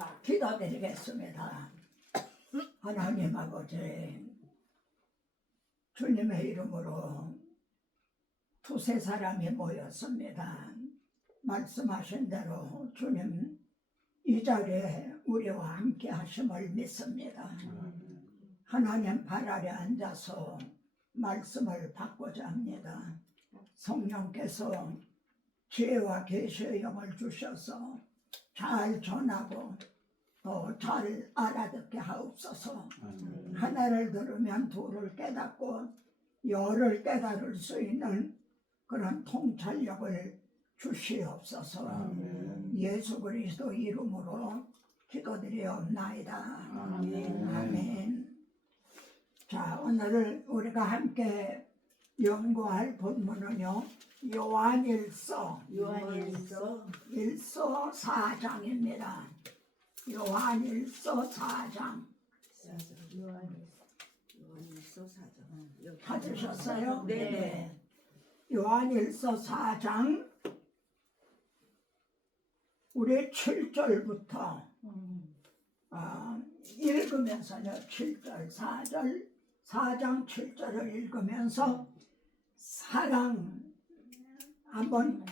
자, 기도드리겠습니다. 하나님 아버지, 주님의 이름으로 두세 사람이 모였습니다. 말씀하신 대로 주님 이 자리에 우리와 함께 하심을 믿습니다. 하나님 발 아래 앉아서 말씀을 받고자 합니다. 성령께서 지혜와 계시의 영을 주셔서 잘 전하고 또 잘 알아듣게 하옵소서. 하나를 들으면 둘을 깨닫고 열을 깨달을 수 있는 그런 통찰력을 주시옵소서. 예수 그리스도 이름으로 기도드리옵나이다. 아멘. 자, 오늘 우리가 함께 연구할 본문은요, 요한일서 4장입니다. 요한일서 4장. 찾으셨어요? 네. 요한일서 4장 우리 7절부터 읽으면서요. 7절, 4장 7절을 읽으면서 사랑 한번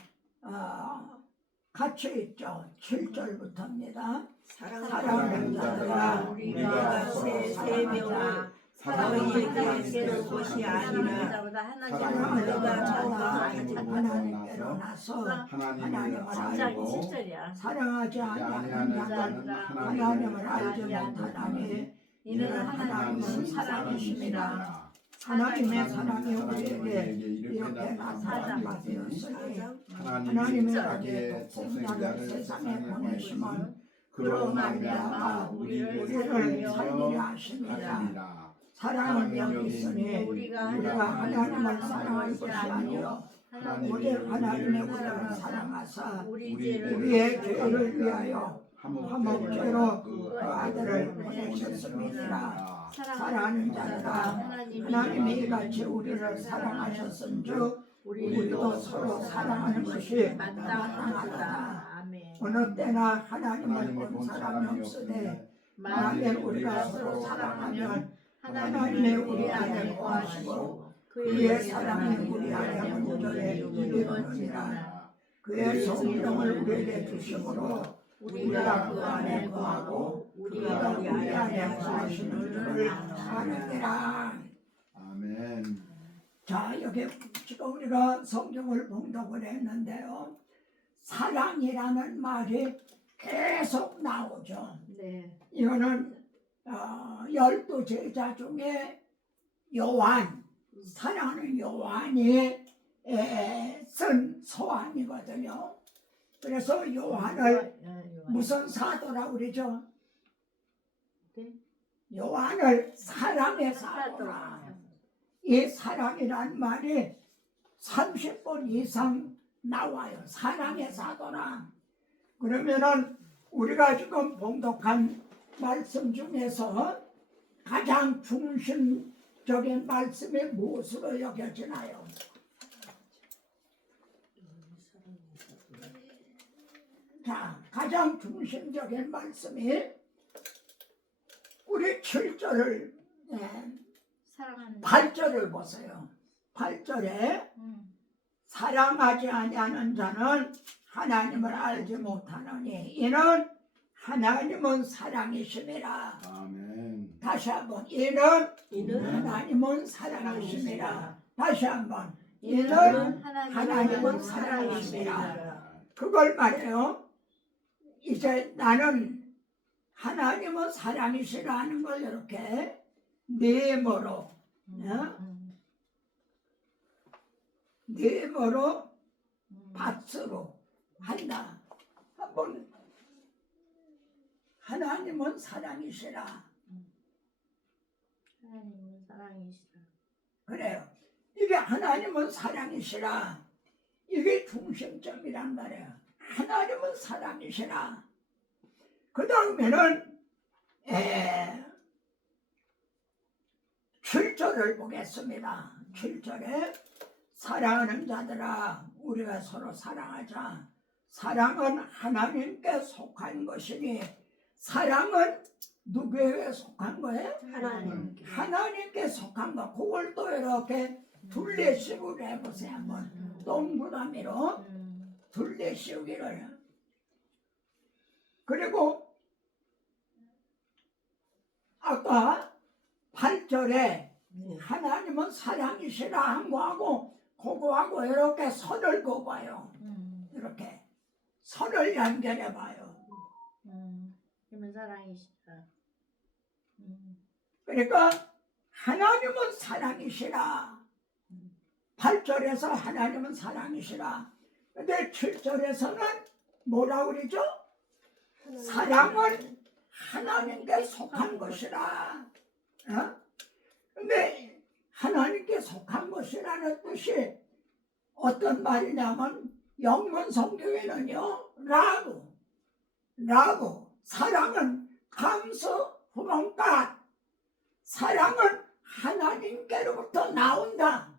같이 읽죠. 7절부터입니다. 사랑하는 자들아, 우리가 새 명을 사랑에게 것이 아니라 사랑하는 자가 하나님께로 나서 하나님을 알고 사랑하지 아니하는 자는 하나님을 알지 못하나니 이는 하나님은 사랑이심이라. 하나님의 사랑이 우리에게 이렇게 나타나되었으니 하나님의 자기의 독생자를 세상에 보내심은 그로 말미암아 우리를 살리려 하심이라. 사랑은 여기 있으니 우리가 하나님을 사랑할 것이 아니요 오직 하나님의 우리를 사랑하사 우리의 죄를 위하여 화목제로 그 아들을 보내셨습니다. 사랑하는 자들아, 하나님이 이같이 우리를 사랑하셨은즉 우리도 서로 사랑하는 것이 마땅하다. 어느 때나 하나님을 본 사람이 없으되 만일 우리가 서로 사랑하면 하나님의 우리 안에 거하시고 그의 사랑이 우리 안에 온전히 이루느니라. 그의 성령을 우리에게 주심으로 우리가 그 안에 거하고 그가 우리 안에 거하시는 줄을 아느니라. 아멘. 자, 여기 지금 우리가 성경을 봉독을 했는데요, 사랑이라는 말이 계속 나오죠. 네. 이거는 12제자 중에 요한, 사랑하는 요한이 쓴 서한이거든요. 그래서 요한을 무슨 사도라고 그러죠? 요한을 사랑의 사도라. 이 사랑이란 말이 30번 이상 나와요. 사랑의 사도라. 그러면은 우리가 지금 봉독한 말씀 중에서 가장 중심적인 말씀이 무엇으로 여겨지나요? 자, 가장 중심적인 말씀이 우리 7절을 8절을 보세요. 8절에 사랑하지 아니하는 자는 하나님을 알지 못하느니 이는 하나님은 사랑이심이라. 아멘. 다시 한번 이는 하나님은 사랑이심이라. 다시 한번 이는 하나님은 사랑이심이라. 그걸 말해요. 이제 나는 하나님은 사랑이시라 하는 걸 이렇게 네모로 네모로 밭으로 한다. 한번 하나님은 사랑이시라. 하나님은 사랑이시라. 그래요. 이게 하나님은 사랑이시라. 이게 중심점이란 말이에요. 하나님은 사랑이시라. 그 다음에는 7절을 보겠습니다. 7절에 사랑하는 자들아, 우리가 서로 사랑하자. 사랑은 하나님께 속한 것이니 사랑은 누구에게 속한 거예요? 하나님. 하나님께 속한 거. 그걸 또 이렇게 둘레식으로 해보세요. 한번 동그라미로 둘레씌우기를. 그리고 아까 8절에 하나님은 사랑이시라 한 거하고 그거하고 이렇게 선을 그어봐요. 이렇게 선을 연결해 봐요. 힘은 사랑이시다. 그러니까 하나님은 사랑이시라. 8절에서 하나님은 사랑이시라. 근데 7절에서는 뭐라 그러죠? 사랑은 하나님께 속한 것이라. 근데 하나님께 속한 것이라는 뜻이 어떤 말이냐면 영문 성경에는요, 라고 사랑은 감수 후원가, 사랑은 하나님께로부터 나온다.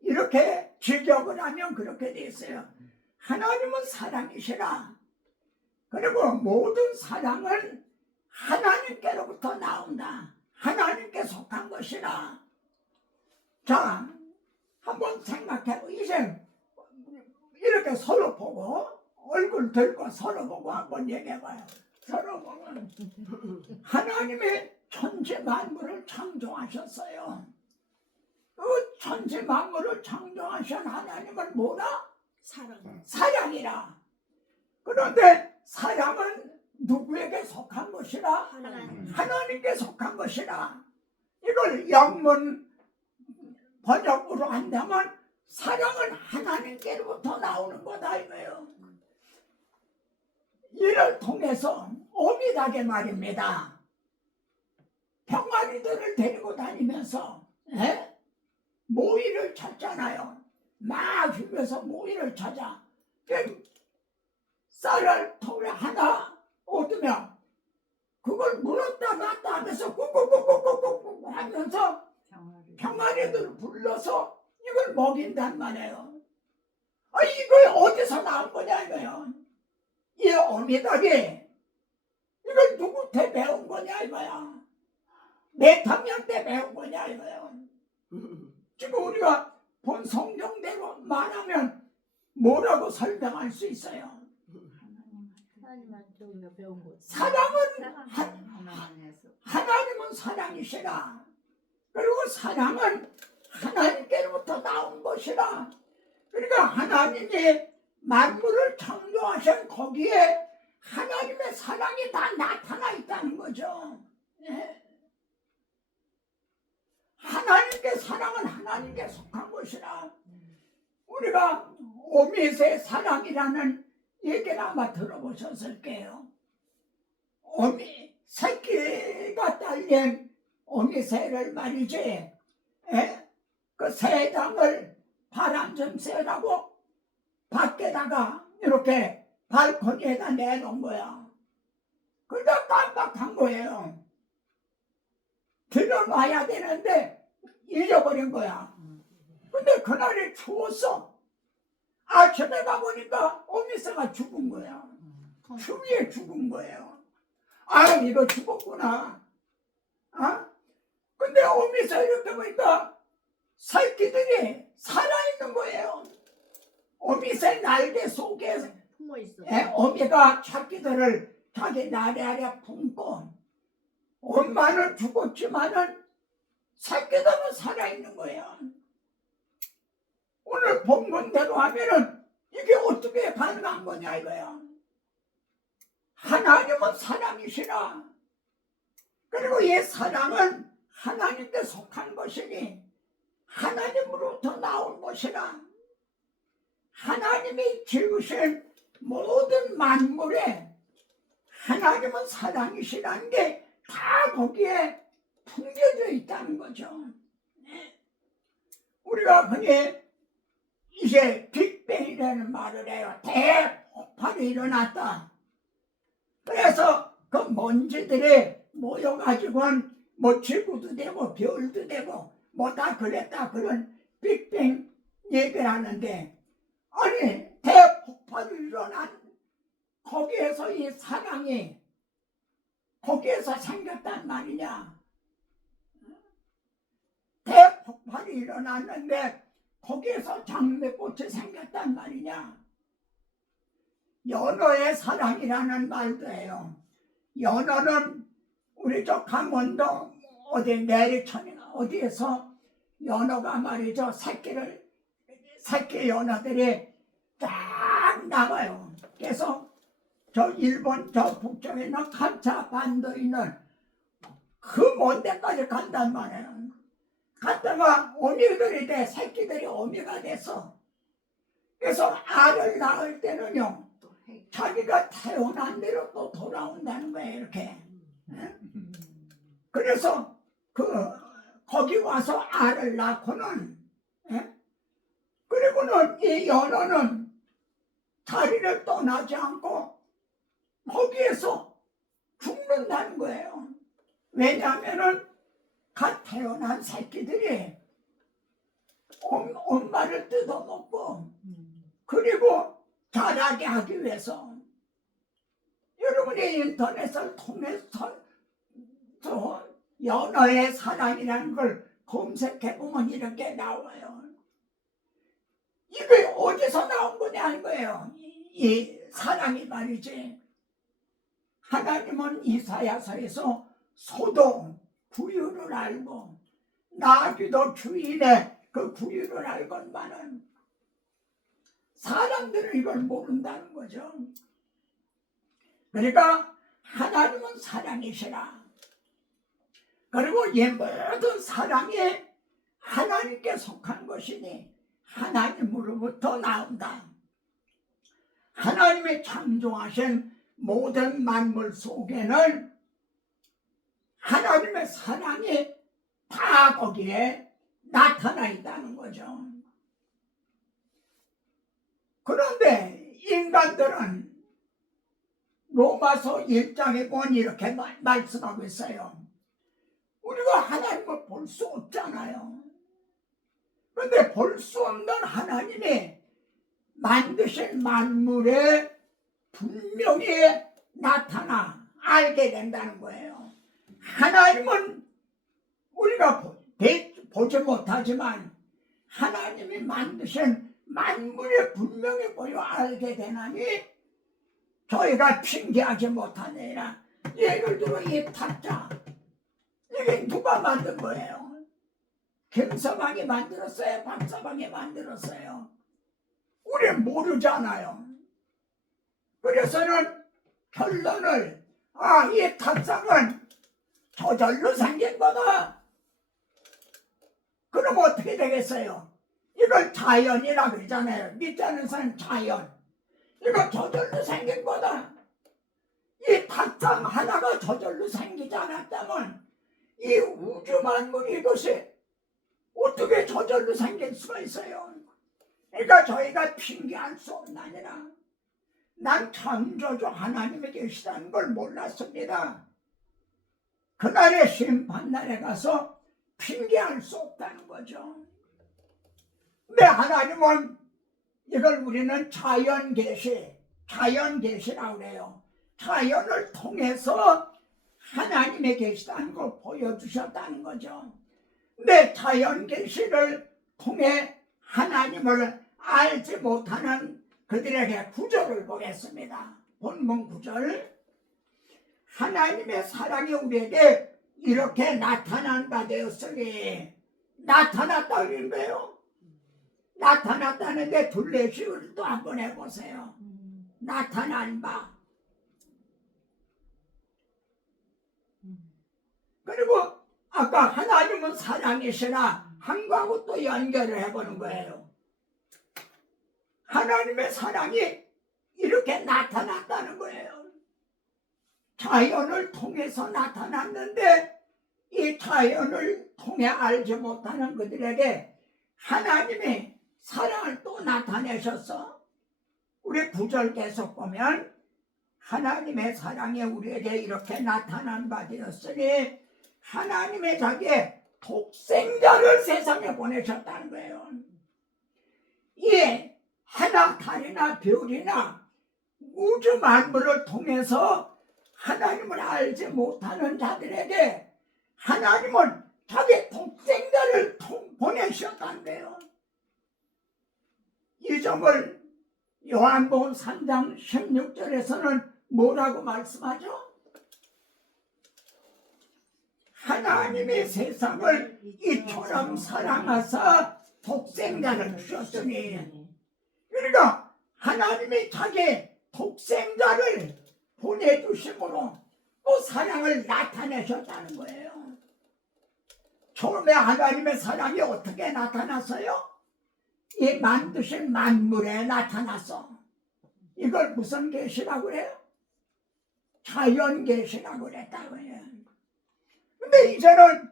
이렇게 지적을 하면 그렇게 돼 있어요. 하나님은 사랑이시라. 그리고 모든 사랑은 하나님께로부터 나온다. 하나님께 속한 것이라. 자, 한번 생각해보. 이제 이렇게 서로 보고 얼굴 들고 서로 보고 한번 얘기해봐요. 서로 보고 하나님의 천지 만물을 창조하셨어요. 그 천지 만물을 창조하신 하나님은 뭐라? 사랑이라. 그런데 사랑은 누구에게 속한 것이라? 하나님께 속한 것이라. 이걸 영문 번역으로 한다면 사랑은 하나님께로부터 나오는 거다 이거예요. 이를 통해서 오미닭의 말입니다. 병아리들을 데리고 다니면서 모이를 찾잖아요. 막 휘면서 모이를 찾아. 쌀을 통에 하나 얻으면 그걸 물었다 놨다 하면서 꾹꾹꾹꾹꾹꾹 하면서 병아리들을 불러서 이걸 먹인단 말이에요. 이걸 어디서 나온 거냐 이거예요. 이 어미닭이 이걸 누구한테 배운 거냐 이거야. 몇 학년 때 배운 거냐 이거예요. 지금 우리가 본 성경대로 말하면 뭐라고 설명할 수 있어요? 하나님한테 우리가 배운 거. 사랑은 하나님은 사랑이시라. 그리고 사랑은 하나님께로부터 나온 것이라. 그러니까 하나님이 만물을 창조하신 거기에 하나님의 사랑이 다 나타나 있다는 거죠. 하나님께 사랑은 하나님께 속한 것이라. 우리가 오미새 사랑이라는 얘기를 아마 들어보셨을 거예요. 오미 새끼가 딸린 오미새를 말이지. 그 새장을 바람 좀 쐬라고 밖에다가 이렇게 발코니에다 내놓은 거야. 그러다 깜빡한 거예요. 들어놔야 되는데 잊어버린 거야. 근데 그날이 추웠어. 아침에 가보니까 오미새가 죽은 거야. 추위에 죽은 거예요. 이거 죽었구나. 근데 오미새 이렇게 보니까 새끼들이 살아있는 거예요. 오미새 날개 속에 품어 있어. 오미가 새끼들을 자기 날개 아래 품고 엄마는 죽었지만은 새끼들은 살아있는 거예요. 오늘 본문대로 하면은 이게 어떻게 가능한 거냐 이거야. 하나님은 사랑이시라. 그리고 이 사랑은 하나님께 속한 것이니 하나님으로부터 나온 것이라. 하나님이 지으신 모든 만물에 하나님은 사랑이시라는 게 다 거기에 풍겨져 있다는 거죠. 우리가 흔히 이제 빅뱅이라는 말을 해요. 대폭발이 일어났다. 그래서 그 먼지들이 모여가지고 뭐 지구도 되고 별도 되고 뭐 다 그랬다 그런 빅뱅 얘기를 하는데, 아니 대폭발이 일어난 거기에서 이 사랑이 거기에서 생겼단 말이냐? 대폭발이 일어났는데 거기에서 장미꽃이 생겼단 말이냐? 연어의 사랑이라는 말도 해요. 연어는 우리 저 강원도 어디 내리천인가 어디에서 연어가 말이죠. 새끼 연어들이 쫙 나가요. 그래서 저 일본 저 북쪽에 있는 감차 반도에 있는 그 먼 데까지 간단 말이에요. 갔다가 어미들이 돼. 새끼들이 어미가 돼서. 그래서 알을 낳을 때는요. 자기가 태어난 대로 또 돌아온다는 거예요. 이렇게. 그래서 거기 와서 알을 낳고는 그리고는 이 연어는 자리를 떠나지 않고 거기에서 죽는다는 거예요. 왜냐하면은 갓 태어난 새끼들이 엄마를 뜯어먹고 그리고 자라게 하기 위해서 여러분이 인터넷을 통해서 연어의 사랑이라는 걸 검색해보면 이렇게 나와요. 이게 어디서 나온 거냐 하는 거예요. 이 사랑이 말이지. 하나님은 이사야서에서 소도 부유를 알고 나귀도 주인의 그 부유를 알건만은 사람들은 이걸 모른다는 거죠. 그러니까 하나님은 사랑이시라. 그리고 이 모든 사랑이 하나님께 속한 것이니 하나님으로부터 나온다. 하나님이 창조하신 모든 만물 속에는 하나님의 사랑이 다 거기에 나타나 있다는 거죠. 그런데 인간들은 로마서 1장에 보면 이렇게 말씀하고 있어요. 우리가 하나님을 볼 수 없잖아요. 그런데 볼 수 없는 하나님이 만드신 만물에 분명히 나타나 알게 된다는 거예요. 하나님은 우리가 보지 못하지만 하나님이 만드신 만물에 분명히 보여 알게 되나니 저희가 핑계하지 못하느니라. 예를 들어 이 탁자 이게 누가 만든 거예요? 김서방이 만들었어요? 박서방이 만들었어요? 우리 모르잖아요. 그래서는 결론을 이 탁상은 저절로 생긴 거다. 그럼 어떻게 되겠어요? 이걸 자연이라 그러잖아요. 믿지 않는 사람 자연. 이거 저절로 생긴 거다. 이 탁상 하나가 저절로 생기지 않았다면 이 우주 만물 이것이 어떻게 저절로 생길 수가 있어요? 그러니까 저희가 핑계할 수 없나니라. 난 창조주 하나님이 계시다는 걸 몰랐습니다. 그날의 심판날에 가서 핑계할 수 없다는 거죠. 근데 하나님은 이걸 우리는 자연계시라고 그래요. 자연을 통해서 하나님이 계시다는 걸 보여주셨다는 거죠. 근데 자연계시를 통해 하나님을 알지 못하는 그들에게 구절을 보겠습니다. 본문 구절. 하나님의 사랑이 우리에게 이렇게 나타난 바 되었으니 나타났다 그런 거예요. 나타났다는데 둘레시를 또 한번 해보세요. 나타난 바. 그리고 아까 하나님은 사랑이시라 한 거하고 또 연결을 해보는 거예요. 하나님의 사랑이 이렇게 나타났다는 거예요. 자연을 통해서 나타났는데 이 자연을 통해 알지 못하는 그들에게 하나님이 사랑을 또 나타내셨어. 우리 9절 계속 보면 하나님의 사랑이 우리에게 이렇게 나타난 바 되었으니 하나님의 자기의 독생자를 세상에 보내셨다는 거예요. 이 하나 달이나 별이나 우주 만물을 통해서 하나님을 알지 못하는 자들에게 하나님은 자기 독생자를 보내셨단대요. 이 점을 요한복음 3장 16절에서는 뭐라고 말씀하죠? 하나님이 세상을 이처럼 사랑하사 독생자를 주셨으니, 그러니까 하나님이 자기 독생자를 보내주심으로 또 사랑을 나타내셨다는 거예요. 처음에 하나님의 사랑이 어떻게 나타났어요? 이 만드신 만물에 나타났어. 이걸 무슨 계시라고 해요? 자연 계시라고 그랬다고요. 근데 이제는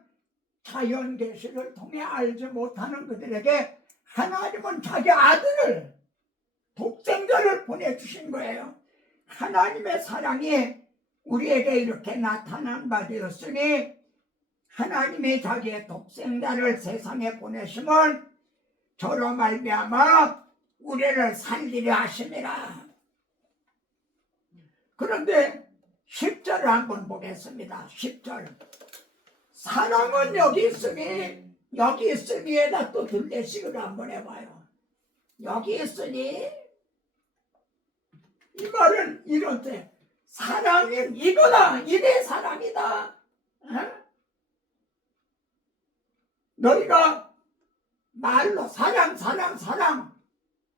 자연 계시를 통해 알지 못하는 그들에게 하나님은 자기 아들을, 독생자를 보내주신 거예요. 하나님의 사랑이 우리에게 이렇게 나타난 바 되었으니 하나님이 자기의 독생자를 세상에 보내심은 저로 말미암아 우리를 살리려 하심이라. 그런데 10절을 한번 보겠습니다. 10절. 사랑은 여기 있으니, 여기 있으니에다 또 둘레식으로 한번 해봐요. 여기 있으니, 이 말은 이렇대. 사랑은 이거다. 이게 사랑이다. 어? 너희가 말로 사랑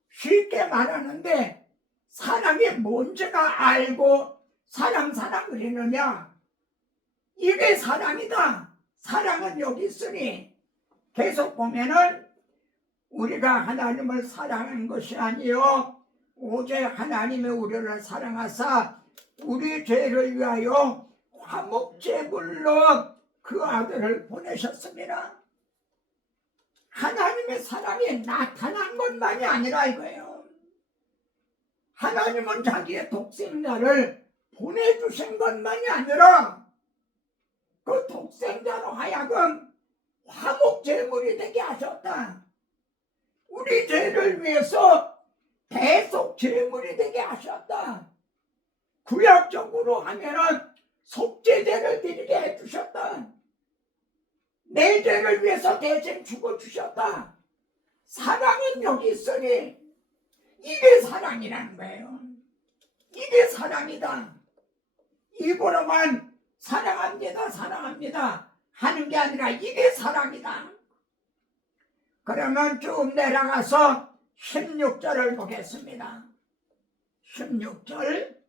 쉽게 말하는데 사랑이 뭔지가 알고 사랑 그러느냐? 이게 사랑이다. 사랑은 여기 있으니, 계속 보면은 우리가 하나님을 사랑한 것이 아니요 오직 하나님이 우리를 사랑하사 우리 죄를 위하여 화목제물로 그 아들을 보내셨습니다. 하나님의 사랑이 나타난 것만이 아니라 이거예요. 하나님은 자기의 독생자를 보내주신 것만이 아니라 그 독생자로 하여금 화목제물이 되게 하셨다. 우리 죄를 위해서 대속제물이 되게 하셨다. 구약적으로 하면은 속죄제를 드리게 해주셨다. 내 죄를 위해서 대신 죽어주셨다. 사랑은 여기 있으니 이게 사랑이라는 거예요. 이게 사랑이다. 입으로만 사랑합니다 하는 게 아니라 이게 사랑이다. 그러면 쭉 내려가서 16절을 보겠습니다. 16절.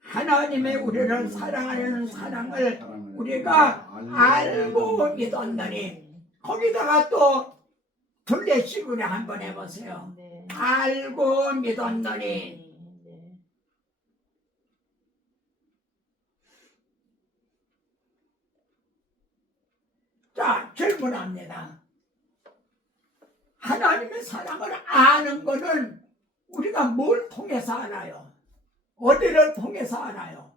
하나님의 우리를 사랑하려는 사랑을 우리가 알고 믿었느니, 거기다가 또 둘레식으로 한번 해보세요. 네. 알고 믿었느니. 네. 자, 질문합니다. 하나님의 사랑을 아는 것은 우리가 뭘 통해서 알아요? 어디를 통해서 알아요?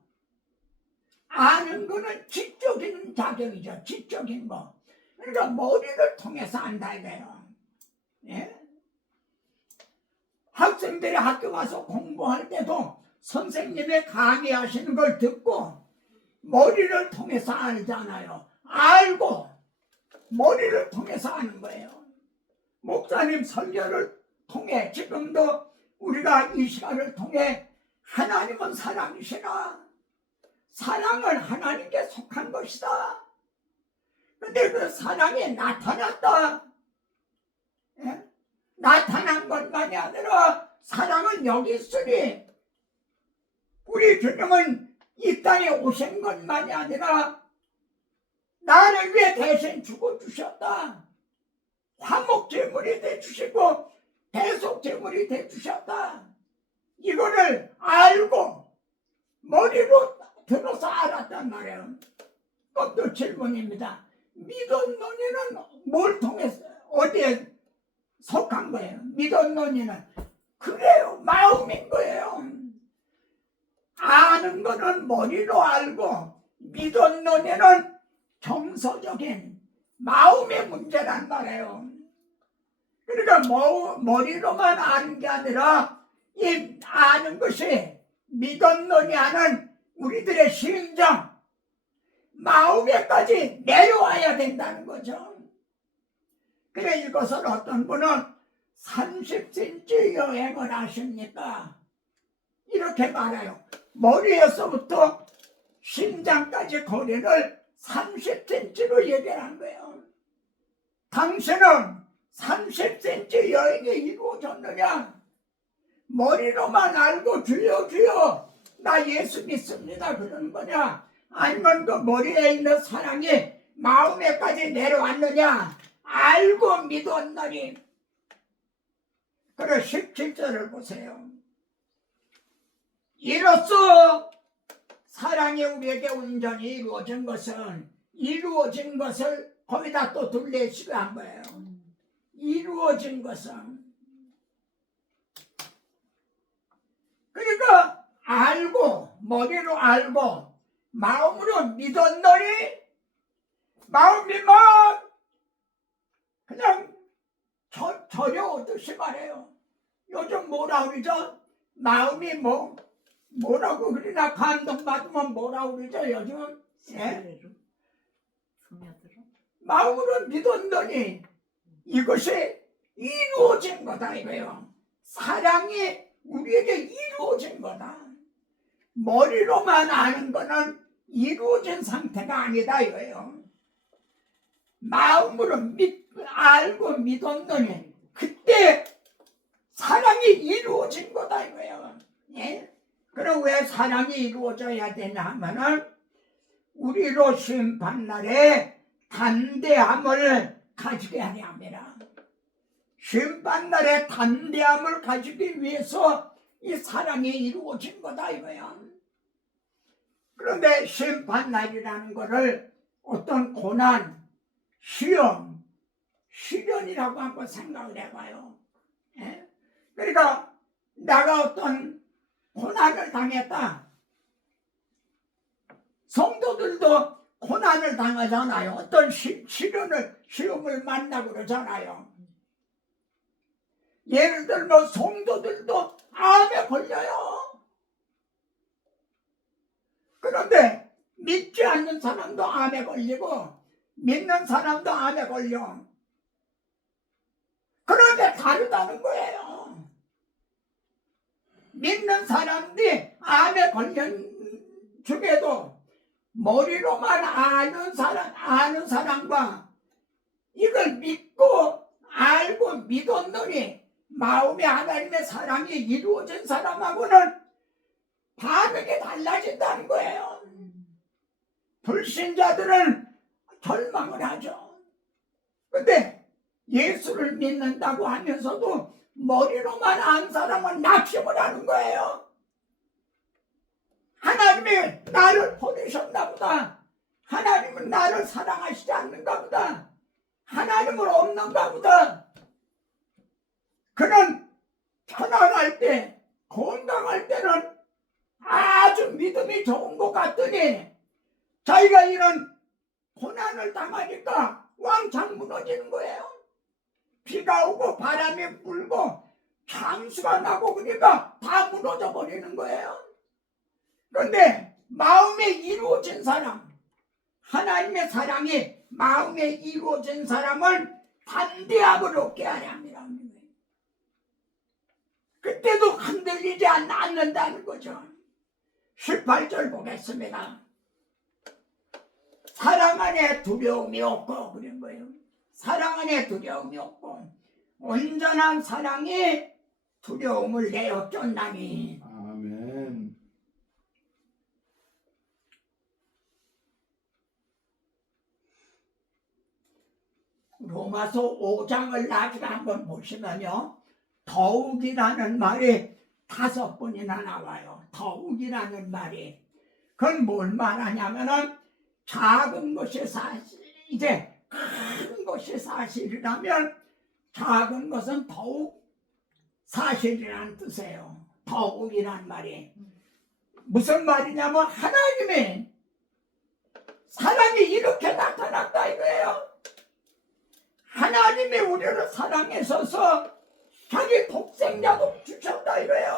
아는 거는 지적인 자격이죠. 지적인 거. 그러니까 머리를 통해서 안다 이거예요. 예? 학생들이 학교 가서 공부할 때도 선생님의 강의하시는 걸 듣고 머리를 통해서 알잖아요. 알고 머리를 통해서 아는 거예요. 목사님 설교를 통해 지금도 우리가 이 시간을 통해 하나님은 사랑이시라. 사랑은 하나님께 속한 것이다. 근데 그 사랑이 나타났다. 예? 나타난 것만이 아니라 사랑은 여기 있으니 우리 주님은 이 땅에 오신 것만이 아니라 나를 위해 대신 죽어주셨다. 화목제물이 되주시고 대속제물이 되주셨다. 이거를 알고 머리로 들어서 알았단 말이에요. 또 질문입니다. 믿은 논의는 뭘 통해서 어디에 속한 거예요? 믿은 논의는 그래요, 마음인 거예요. 아는 거는 머리로 알고 믿은 논의는 정서적인 마음의 문제란 말이에요. 그러니까 머리로만 아는 게 아니라 이 아는 것이 믿었느냐는 우리 마음에까지 내려와야 된다는 거죠. 그래 이것을 어떤 분은 30cm 여행을 하십니까? 이렇게 말해요. 머리에서부터 심장까지 거리를 30cm로 얘기한 거예요. 당신은 30cm 여행이 이루어졌느냐? 머리로만 알고 주여 주여 나 예수 믿습니다 그러는 거냐? 아니면 그 머리에 있는 사랑이 마음에까지 내려왔느냐? 알고 믿었느니. 그래 17절을 보세요. 이로써 사랑이 우리에게 온전히 이루어진 것을 거기다 또 둘레시고 한 거예요. 이루어진 것은 그러니까 알고 머리로 알고 마음으로 믿었느니 마음이 막 그냥 저려오듯이 말해요. 요즘 뭐라 그러죠? 마음이 뭐라고 그러나 감동받으면 뭐라 그러죠 요즘? 예? 마음으로 믿었더니 이것이 이루어진 거다 이거예요. 사랑이 우리에게 이루어진 거다. 머리로만 아는 거는 이루어진 상태가 아니다 이거예요. 마음으로 알고 믿었더니 그때 사랑이 이루어진 거다 이거예요. 예? 그럼 왜 사랑이 이루어져야 되냐 하면은 우리로 심판날에 담대함을 가지게 하려 합니다. 심판날에 담대함을 가지기 위해서 이 사랑이 이루어진 거다 이거야. 그런데 심판날이라는 거를 어떤 고난, 시험, 시련이라고 한번 생각을 해봐요. 예? 그러니까 내가 어떤 고난을 당했다. 성도들도 고난을 당하잖아요. 어떤 시험을 만나고 그러잖아요. 예를 들면 성도들도 암에 걸려요. 그런데 믿지 않는 사람도 암에 걸리고 믿는 사람도 암에 걸려. 그런데 다르다는 거예요. 믿는 사람들이 암에 걸린 중에도 머리로만 아는 사람과 이걸 믿고 알고 믿었느니 마음에 하나님의 사랑이 이루어진 사람하고는 반응이 달라진다는 거예요. 불신자들은 절망을 하죠. 근데 예수를 믿는다고 하면서도 머리로만 안 사람은 낙심을 하는 거예요. 하나님이 나를 보내셨나 보다. 하나님은 나를 사랑하시지 않는가 보다. 하나님은 없는가 보다. 그는 편안할 때, 건강할 때는 아주 믿음이 좋은 것 같더니 자기가 이런 고난을 당하니까 왕창 무너지는 거예요. 비가 오고 바람이 불고 창수가 나고 그러니까 다 무너져 버리는 거예요. 그런데 마음에 이루어진 사람, 하나님의 사랑이 마음에 이루어진 사람을 담대함을 얻게 하려 합니다. 그때도 흔들리지 않는다는 거죠. 18절 보겠습니다. 사랑 안에 두려움이 없고 그런 거예요. 사랑 안에 두려움이 없고 온전한 사랑이 두려움을 내어 쫓나니. 아멘. 로마서 5장을 나중에 한번 보시면요. 더욱이라는 말이 5번이나 나와요. 더욱이라는 말이. 그건 뭘 말하냐면은 작은 것이 사실, 이제 큰 것이 사실이라면 작은 것은 더욱 사실이라는 뜻이에요. 더욱이란 말이. 무슨 말이냐면 하나님의 사랑이 이렇게 나타났다 이거예요. 하나님이 우리를 사랑하셔서 자기 독생자도 주셨다 이거예요.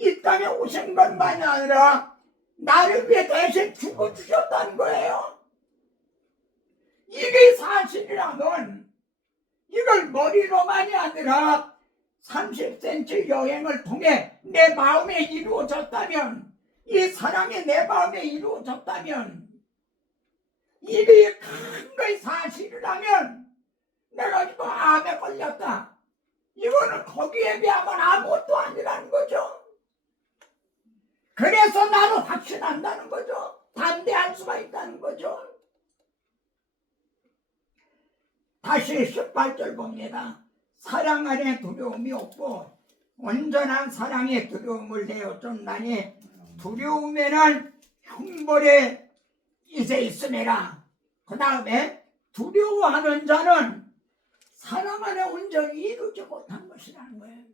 이 땅에 오신 것만이 아니라 나를 위해 대신 죽어주셨다는 거예요. 이게 사실이라면 이걸 머리로만이 아니라 30cm 여행을 통해 내 마음에 이루어졌다면, 이 사랑이 내 마음에 이루어졌다면, 이게 큰 거의 사실이라면 내가 지금 암에 걸렸다, 이거는 거기에 비하면 아무것도 아니라는 거죠. 그래서 나는 확신한다는 거죠. 담대할 수가 있다는 거죠. 다시 18절 봅니다. 사랑 안에 두려움이 없고 온전한 사랑의 두려움을 내어 쫓나니 두려움에는 형벌이 이제 있으니라. 그 다음에 두려워하는 자는 사랑 안에 온전히 이루지 못한 것이라는 거예요.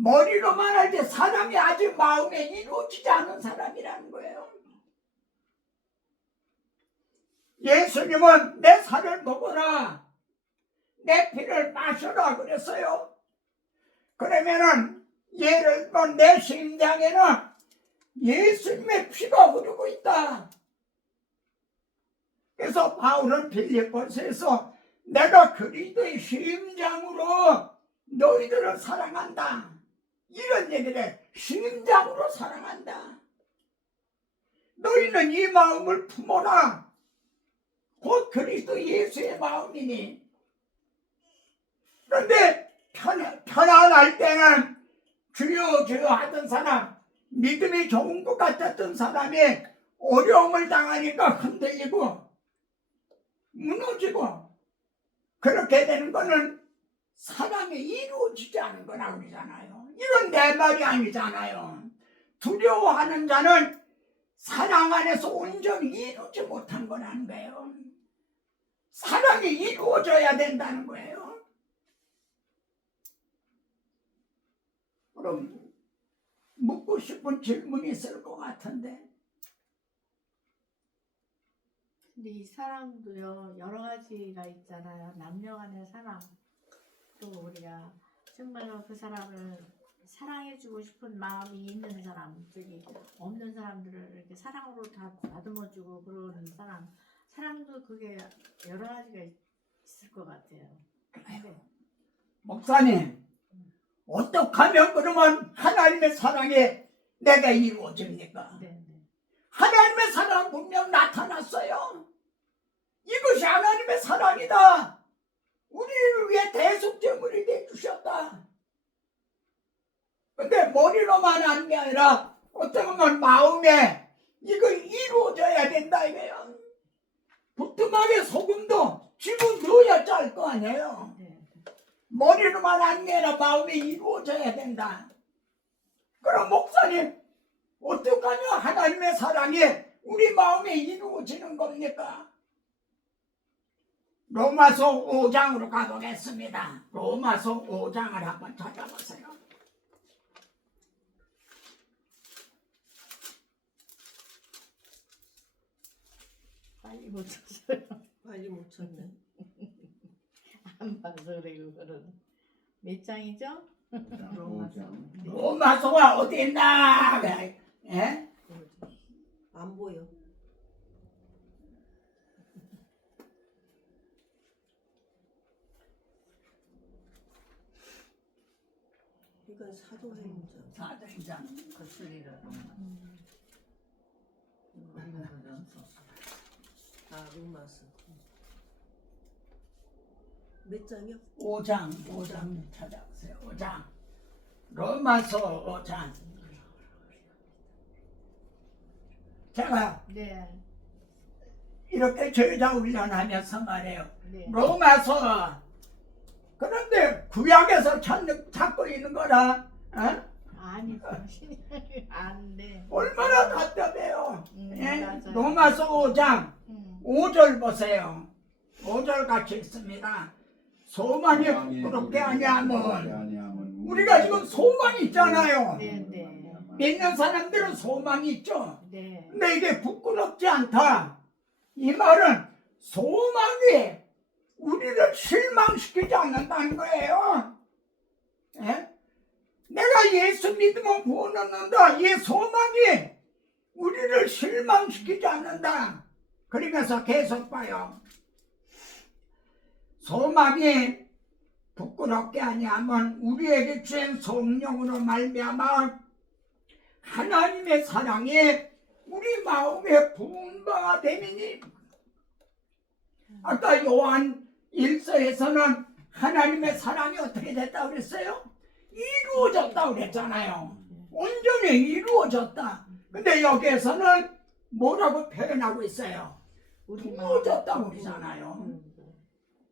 머리로만 할 때 사랑이 아직 마음에 이루어지지 않은 사람이라는 거예요. 예수님은 내 살을 먹어라, 내 피를 마셔라 그랬어요. 그러면은 예를 들어 내 심장에는 예수님의 피가 흐르고 있다. 그래서 바울은 빌립보서에서 내가 그리스도의 심장으로 너희들을 사랑한다, 이런 얘기를 해. 심장으로 사랑한다. 너희는 이 마음을 품어라. 곧 그리스도 예수의 마음이니. 그런데 편안할 때는 주여 주여 하던 사람, 믿음이 좋은 것 같았던 사람이 어려움을 당하니까 흔들리고 무너지고, 그렇게 되는 거는 사랑이 이루어지지 않은 거라고 그러잖아요. 이건 내 말이 아니잖아요. 두려워하는 자는 사랑 안에서 온전히 이루지 못한 거라는 거예요. 사랑이 이루어져야 된다는 거예요. 그럼 묻고 싶은 질문이 있을 것 같은데. 근데 이 사랑도요, 여러 가지가 있잖아요. 남녀 간의 사랑. 또 우리가 정말로 그 사람을 사랑해주고 싶은 마음이 있는 사람, 저기 없는 사람들을 이렇게 사랑으로 다 다듬어주고 그러는 사랑. 사랑도 그게 여러 가지가 있을 것 같아요. 네. 목사님, 어떻게 하면 그러면 하나님의 사랑이 내가 이루어집니까? 네, 네. 하나님의 사랑 분명 나타났어요. 이것이 하나님의 사랑이다. 우리를 위해 대속제물이 되주셨다. 근데 머리로만 하는 게 아니라 어떻게 보면 마음에 이거 이루어져야 된다 이거예요. 부뚜막에 소금도 집어 넣어야 짤 거 아니에요. 네. 머리로만 하는 게 아니라 마음에 이루어져야 된다. 그럼 목사님, 어떻게 하면 하나님의 사랑이 우리 마음에 이루어지는 겁니까? 로마서 5장으로 가보겠습니다. 로마서 5장을 한번 찾아보세요. 빨리 못 쳤어요. 빨리 못 쳤네. 안 봐서 그래 그거는. 몇 장이죠? 오장. 로마서가 어디 있나? 예? 안 보여. 이건 사도행전. 사도행전. 아, 로마서. 몇 장이요? 5장 찾아보세요. 5장. 로마서 5장. 제가 네. 이렇게 제자 훈련하면서 말해요. 네. 로마서. 그런데 구약에서 찾고 있는 거라. 어? 아니 당신이 안 돼. 얼마나 답답해요. 예? 맞아요. 로마서 5장 5절 보세요. 5절 같이 있습니다. 소망이 부럽게 아니하면 우리가 지금 소망이 있잖아요. 네, 네. 믿는 사람들은 소망이 있죠. 네. 근데 이게 부끄럽지 않다. 이 말은 소망이 우리를 실망시키지 않는다는 거예요. 예? 내가 예수 믿으면 구원 얻는다. 이 소망이 우리를 실망시키지 않는다. 그러면서 계속 봐요. 소망이 부끄럽게 아니하면 우리에게 주신 성령으로 말미암아 하나님의 사랑이 우리 마음에 부은 바가 되미니. 아까 요한 1서에서는 하나님의 사랑이 어떻게 됐다고 그랬어요? 이루어졌다고 그랬잖아요. 온전히 이루어졌다. 근데 여기에서는 뭐라고 표현하고 있어요? 부어졌다고 그러잖아요.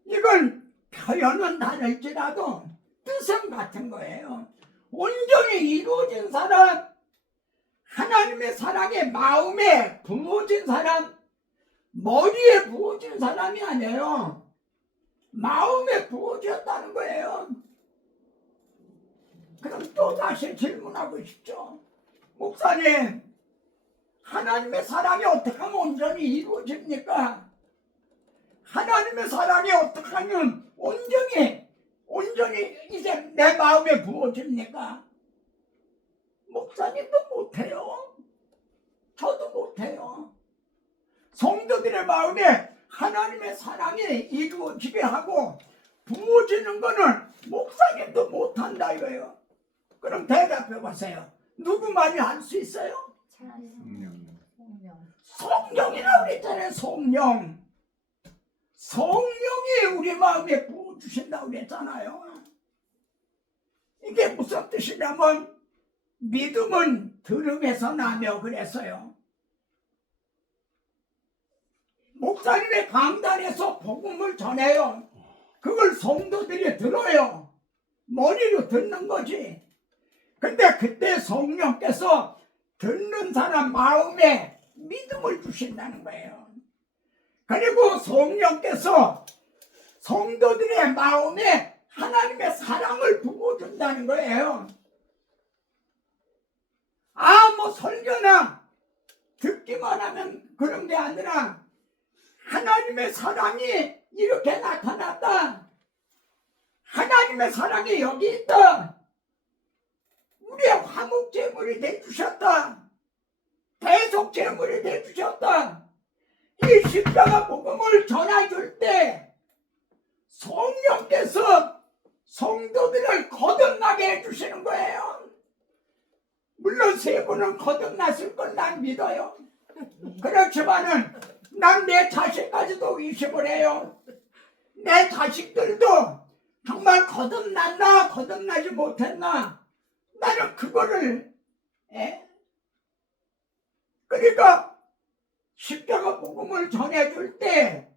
이건 표현은 다를지라도 뜻은 같은 거예요. 온전히 이루어진 사람, 하나님의 사랑이 마음에 부어진 사람, 머리에 부어진 사람이 아니에요. 마음에 부어졌다는 거예요. 그럼 또 다시 질문하고 싶죠. 목사님, 하나님의 사랑이 어떻게 하면 온전히 이루어집니까? 하나님의 사랑이 어떻게 하면 온전히 이제 내 마음에 부어집니까? 목사님도 못해요. 저도 못해요. 성도들의 마음에 하나님의 사랑이 이루어지게 하고 부어지는 거는 목사님도 못한다 이거예요. 그럼 대답해 보세요. 누구 말이 할 수 있어요? 성령이라고 그랬잖아요. 성령이 우리 마음에 부어주신다고 그랬잖아요. 이게 무슨 뜻이냐면 믿음은 들음에서 나며 그랬어요. 목사님의 강단에서 복음을 전해요. 그걸 성도들이 들어요. 머리로 듣는 거지. 근데 그때 성령께서 듣는 사람 마음에 믿음을 주신다는 거예요. 그리고 성령께서 성도들의 마음에 하나님의 사랑을 부어준다는 거예요. 뭐 설교나 듣기만 하면 그런 게 아니라 하나님의 사랑이 이렇게 나타났다. 하나님의 사랑이 여기 있다. 우리의 화목제물이 되주셨다. 대속제물이 되주셨다. 이 십자가 복음을 전해줄 때 성령께서 성도들을 거듭나게 해주시는 거예요. 물론 세 분은 거듭났을 걸 난 믿어요. 그렇지만은 난 내 자식까지도 의심을 해요. 내 자식들도 정말 거듭났나 거듭나지 못했나 나는 그거를 그러니까 십자가 복음을 전해줄 때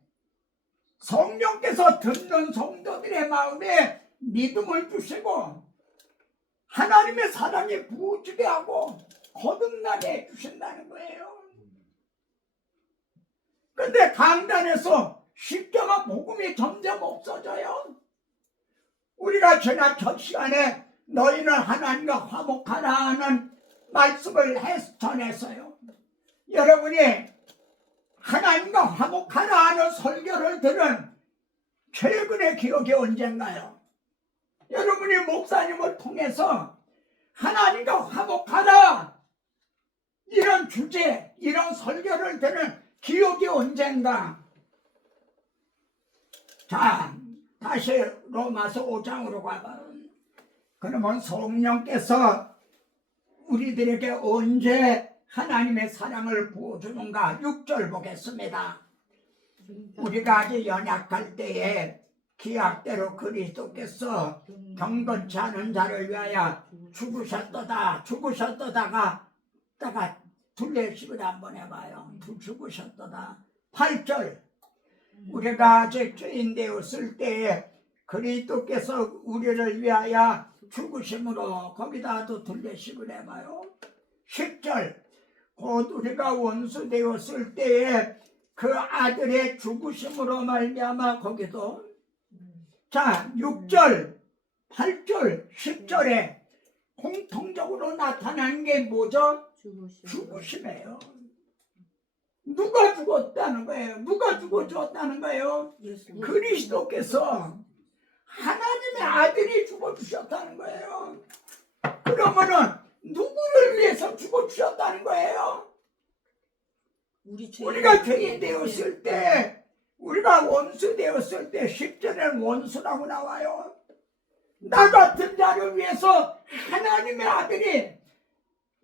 성령께서 듣는 성도들의 마음에 믿음을 주시고 하나님의 사랑이 부어지게 하고 거듭나게 해주신다는 거예요. 근데 강단에서 십자가 복음이 점점 없어져요. 우리가 지난 첫 시간에 너희는 하나님과 화목하라 하는 말씀을 전했어요. 여러분이 하나님과 화목하라 하는 설교를 들은 최근의 기억이 언젠가요? 여러분이 목사님을 통해서 하나님과 화목하라 이런 주제, 이런 설교를 들은 기억이 언젠가? 자, 다시 로마서 5장으로 가봐. 그러면 성령께서 우리들에게 언제 하나님의 사랑을 부어주는가? 6절 보겠습니다. 우리가 아주 연약할 때에 기약대로 그리스도께서 경건치 않은 자를 위하여 죽으셨다가 둘레식을 한번 해봐요. 죽으셨다. 8절 우리가 아직 죄인 되었을 때에 그리스도께서 우리를 위하여 죽으심으로 거기다도 둘레식을 해봐요. 10절 곧 우리가 원수 되었을 때에 그 아들의 죽으심으로 말미암아 거기도 자 6절 8절 10절에 공통적으로 나타나는 게 뭐죠? 죽으심이에요. 누가 죽었다는 거예요? 누가 죽어줬다는 거예요? 그리스도께서 하나님의 아들이 죽어주셨다는 거예요. 그러면은 누구를 위해서 죽어주셨다는 거예요? 우리 죄인 우리가 죄인 되었을 때, 우리가 원수 되었을 때 10절에는 원수라고 나와요. 나 같은 자를 위해서 하나님의 아들이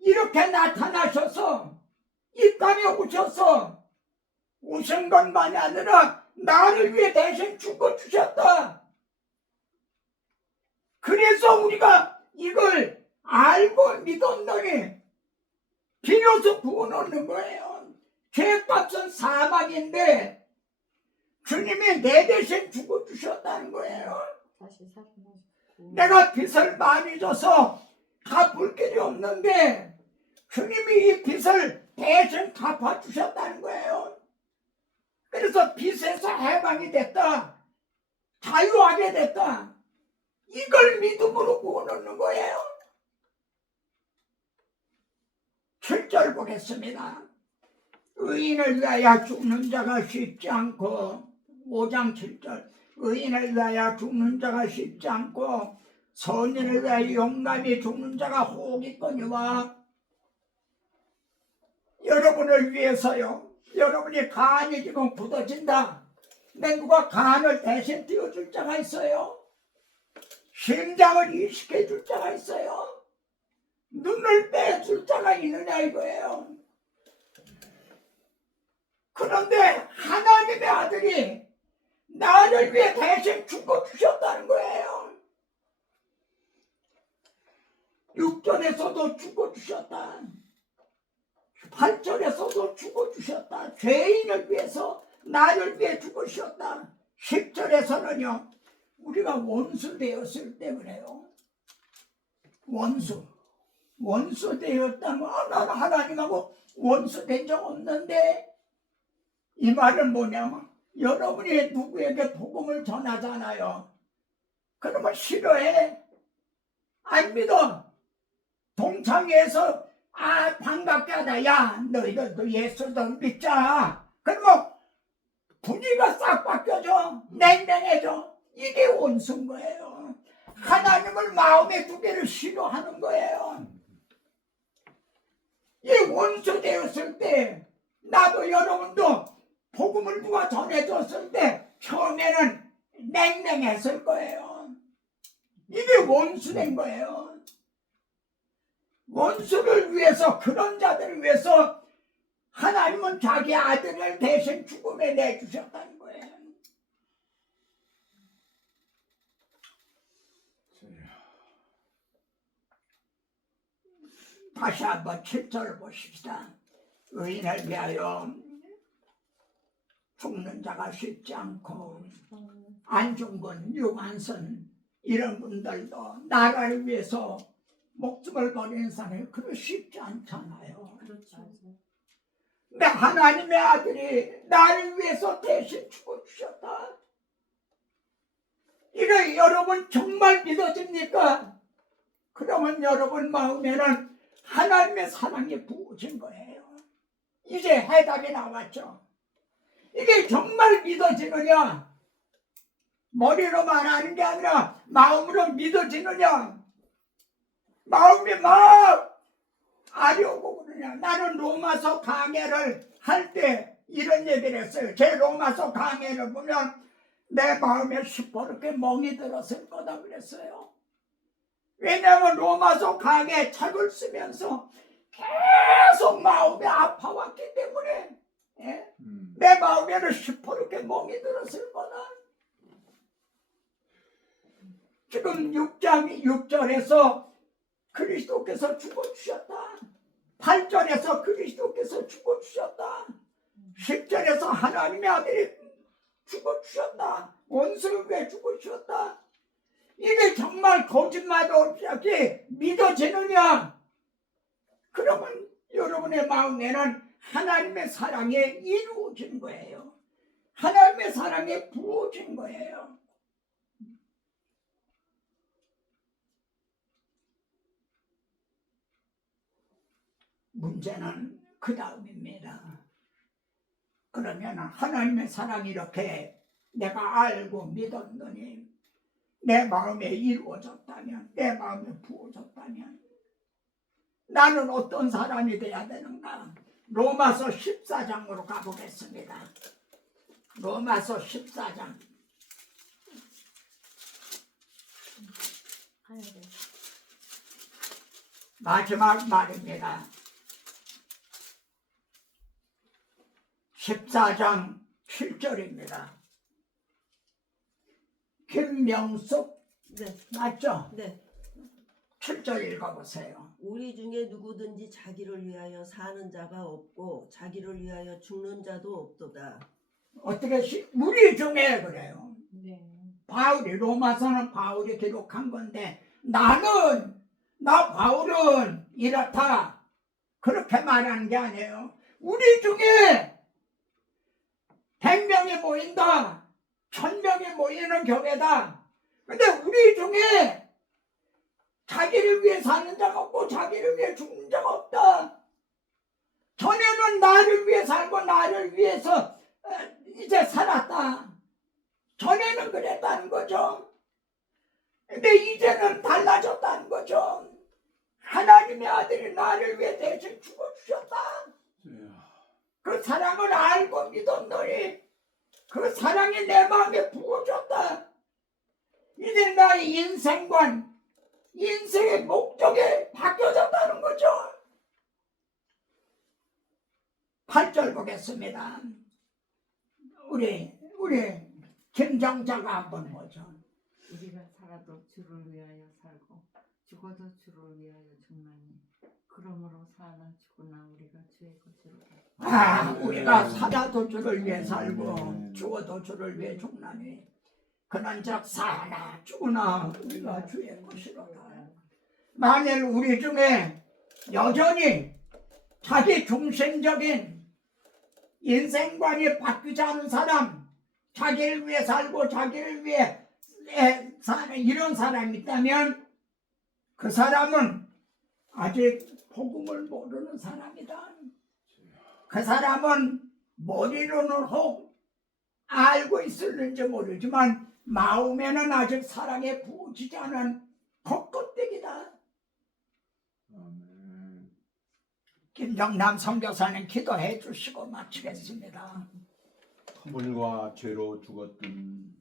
이렇게 나타나셔서 이 땅에 오셔서 오신 것만이 아니라 나를 위해 대신 죽어주셨다. 그래서 우리가 이걸 알고 믿었더니 비로소 구원 얻는 거예요. 죄값은 사망인데 주님이 내 대신 죽어주셨다는 거예요. 다시 살아나셨고. 내가 빚을 많이 져서 갚을 길이 없는데 주님이 이 빚을 대신 갚아주셨다는 거예요. 그래서 빚에서 해방이 됐다. 자유하게 됐다. 이걸 믿음으로 구원 얻는 거예요. 7절 보겠습니다. 의인을 위하여 죽는 자가 쉽지 않고 5장 7절 의인을 위하여 죽는 자가 쉽지 않고 선인을 위하여 용감히 죽는 자가 혹있거니와 여러분을 위해서요. 여러분이 간이 지금 굳어진다. 근데 누가 간을 대신 띄워줄 자가 있어요? 심장을 이식해줄 자가 있어요? 눈을 빼줄 자가 있느냐 이거예요. 그런데 하나님의 아들이 나를 위해 대신 죽어주셨다는 거예요. 6절에서도 죽어주셨다. 8절에서도 죽어주셨다. 죄인을 위해서 나를 위해 죽으셨다. 10절에서는요. 우리가 원수 되었을 때 그래요. 원수 되었다면 나는 하나님하고 원수 된 적 없는데 이 말은 뭐냐면 여러분이 누구에게 복음을 전하잖아요. 그러면 싫어해. 안 믿어. 동창회에서 반갑게 하다. 야 너희들도 예수도 믿자. 그러면 분위기가 싹 바뀌어져. 냉랭해져. 이게 원수인 거예요. 하나님을 마음에 두기를 싫어하는 거예요. 이 원수 되었을 때 나도 여러분도 복음을 누가 전해줬을 때 처음에는 냉랭했을 거예요. 이게 원수된 거예요. 원수를 위해서 그런 자들을 위해서 하나님은 자기 아들을 대신 죽음에 내주셨다는 거예요. 다시 한번 7절을 보십시다. 의인을 위하여 죽는 자가 쉽지 않고 안중근, 유한선 이런 분들도 나라를 위해서 목숨을 버리는 사람이 그렇게 쉽지 않잖아요. 그렇죠. 근데 하나님의 아들이 나를 위해서 대신 죽어주셨다. 이거 여러분 정말 믿어집니까? 그러면 여러분 마음에는 하나님의 사랑이 부어진 거예요. 이제 해답이 나왔죠. 이게 정말 믿어지느냐? 머리로만 하는 게 아니라 마음으로 믿어지느냐? 마음이 막 아려오고 그러냐? 나는 로마서 강해를 할 때 이런 얘기를 했어요. 제 로마서 강해를 보면 내 마음에 시퍼렇게 멍이 들었을 거다 그랬어요. 왜냐하면 로마서 강해 책을 쓰면서 계속 마음이 아파왔기 때문에 내 마음에는 시퍼렇게 멍이 들었을 거다. 지금 6장 6절에서 그리스도께서 죽어주셨다. 8절에서 그리스도께서 죽어주셨다. 10절에서 하나님의 아들이 죽어주셨다. 원수를 위해 죽어주셨다. 이게 정말 거짓말 없이 믿어지느냐? 그러면 여러분의 마음에는 하나님의 사랑이 이루어진 거예요. 하나님의 사랑이 부어진 거예요. 문제는 그 다음입니다. 그러면 하나님의 사랑이 이렇게 내가 알고 믿었더니 내 마음에 이루어졌다면, 내 마음에 부어졌다면 나는 어떤 사람이 돼야 되는가? 로마서 14장으로 가보겠습니다. 로마서 14장. 가야 돼. 마지막 말입니다. 14장 7절입니다. 김명숙 네, 맞죠? 네. 7절 읽어보세요. 우리 중에 누구든지 자기를 위하여 사는 자가 없고 자기를 위하여 죽는 자도 없도다. 어떻게 우리 중에 그래요. 네. 바울이 로마서는 바울이 기록한 건데 나 바울은 이렇다 그렇게 말하는 게 아니에요. 우리 중에 100명이 모인다 1000명이 모이는 교회다. 근데 우리 중에 자기를 위해 사는 자가 없고 자기를 위해 죽는 자가 없다. 전에는 나를 위해 살고 나를 위해서 이제 살았다. 전에는 그랬다는 거죠. 근데 이제는 달라졌다는 거죠. 하나님의 아들이 나를 위해 대신 죽어주셨다. 그 사랑을 알고 믿었노니 그 사랑이 내 마음에 부어졌다. 이제 나의 인생관, 인생의 목적이 바뀌어졌다는 거죠. 8절 보겠습니다. 우리 김정자가 한번 보죠. 우리가 살아도 주를 위하여 살고 죽어도 주를 위하여 죽나니 그러므로 사나 죽으나 우리가 주의 것으로 우리가 살아도 주를 위해 살고 죽어도 주를 위해 죽나니 그런즉 사나 죽으나 우리가 주의 것이로다. 만일 우리 중에 여전히 자기 중심적인 인생관이 바뀌지 않은 사람, 자기를 위해 살고 자기를 위해 사는 이런 사람이 있다면 그 사람은 아직 복음을 모르는 사람이다. 그 사람은 머리로는 혹 알고 있을는지 모르지만 마음에는 아직 사랑에 부어지지 않은 벚꽃대기다. 김정남 선교사님 기도해 주시고 마치겠습니다. 허물과 죄로 죽었던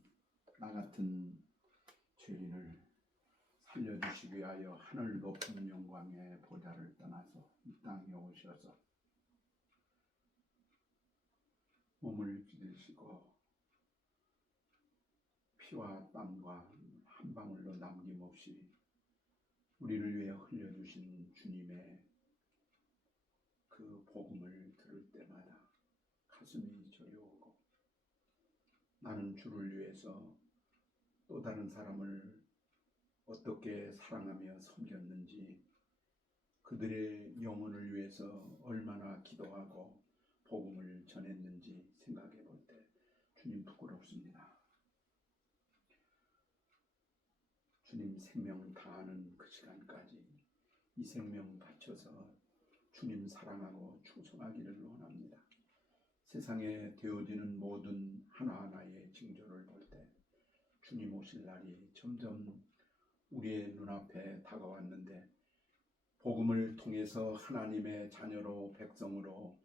나 같은 죄인을 살려주시기 위하여 하늘 높은 영광의 보좌를 떠나서 이 땅에 오셔서 몸을 찢으시고 피와 땀과 한 방울로 남김없이 우리를 위해 흘려주신 주님의 그 복음을 들을 때마다 가슴이 저려오고 나는 주를 위해서 또 다른 사람을 어떻게 사랑하며 섬겼는지 그들의 영혼을 위해서 얼마나 기도하고 복음을 전했는지 생각해 볼 때 주님 부끄럽습니다. 주님 생명 다하는 그 시간까지 이 생명 바쳐서 주님 사랑하고 충성하기를 원합니다. 세상에 되어지는 모든 하나하나의 징조를 볼 때 주님 오실 날이 점점 우리의 눈앞에 다가왔는데 복음을 통해서 하나님의 자녀로 백성으로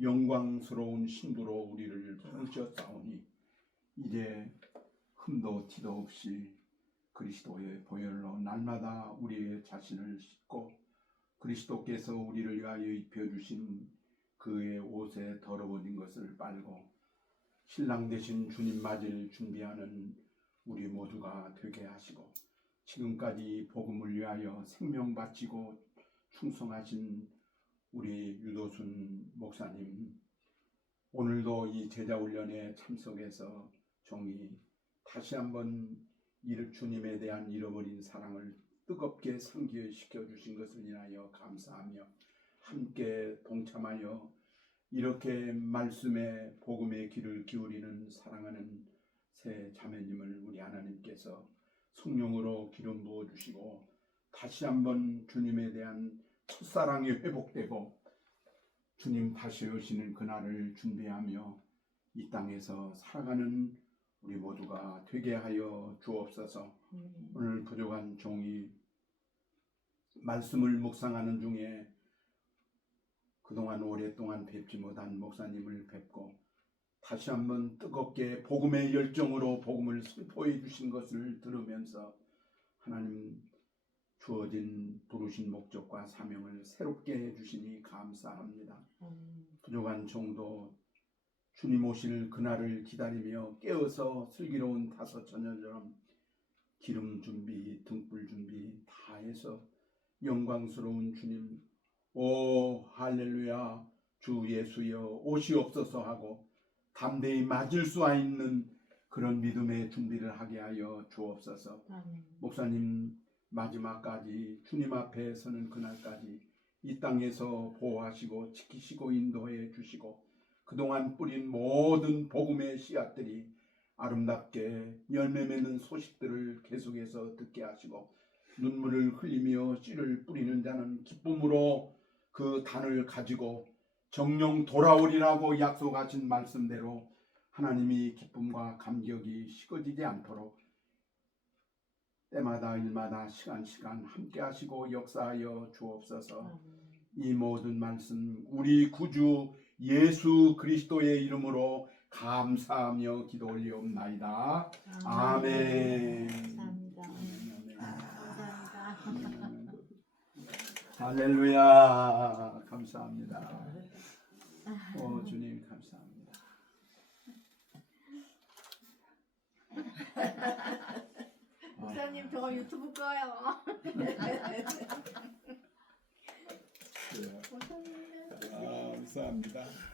영광스러운 신부로 우리를 부르셨사오니 이제 흠도 티도 없이 그리스도의 보혈로 날마다 우리의 자신을 씻고 그리스도께서 우리를 위하여 입혀주신 그의 옷에 더러워진 것을 빨고 신랑 되신 주님 맞을 준비하는 우리 모두가 되게 하시고 지금까지 복음을 위하여 생명 바치고 충성하신 우리 유도순 목사님 오늘도 이 제자훈련에 참석해서 종이 다시 한번 주님에 대한 잃어버린 사랑을 뜨겁게 상기시켜 주신 것을 인하여 감사하며 함께 동참하여 이렇게 말씀의 복음의 귀를 기울이는 사랑하는 새 자매님을 우리 하나님께서 성령으로 기름 부어 주시고 다시 한번 주님에 대한 첫사랑이 회복되고 주님 다시 오시는 그날을 준비하며 이 땅에서 살아가는 우리 모두가 되게 하여 주옵소서. 오늘 부족한 종이 말씀을 묵상하는 중에 그동안 오랫동안 뵙지 못한 목사님을 뵙고 다시 한번 뜨겁게 복음의 열정으로 복음을 선포해 주신 것을 들으면서 하나님 주어진 부르신 목적과 사명을 새롭게 해주시니 감사합니다. 부족한 종도 주님 오실 그날을 기다리며 깨어서 슬기로운 다섯 처녀처럼 기름 준비, 등불 준비 다 해서 영광스러운 주님, 오 할렐루야 주 예수여 오시옵소서 하고 담대히 맞을 수 있는 그런 믿음의 준비를 하게 하여 주옵소서. 아멘. 목사님 마지막까지 주님 앞에 서는 그날까지 이 땅에서 보호하시고 지키시고 인도해 주시고 그동안 뿌린 모든 복음의 씨앗들이 아름답게 열매 맺는 소식들을 계속해서 듣게 하시고 눈물을 흘리며 씨를 뿌리는 자는 기쁨으로 그 단을 가지고 정령 돌아오리라고 약속하신 말씀대로 하나님이 기쁨과 감격이 식어지지 않도록 때마다 일마다 시간 함께 하시고 역사하여 주옵소서. 이 모든 말씀 우리 구주 예수 그리스도의 이름으로 감사하며 기도 올리옵나이다. 아멘. 감사합니다. 감사합니다. 할렐루야. 감사합니다. 오 주님 감사합니다. 목사님 저거 유튜브 꺼요. 네. 감사합니다.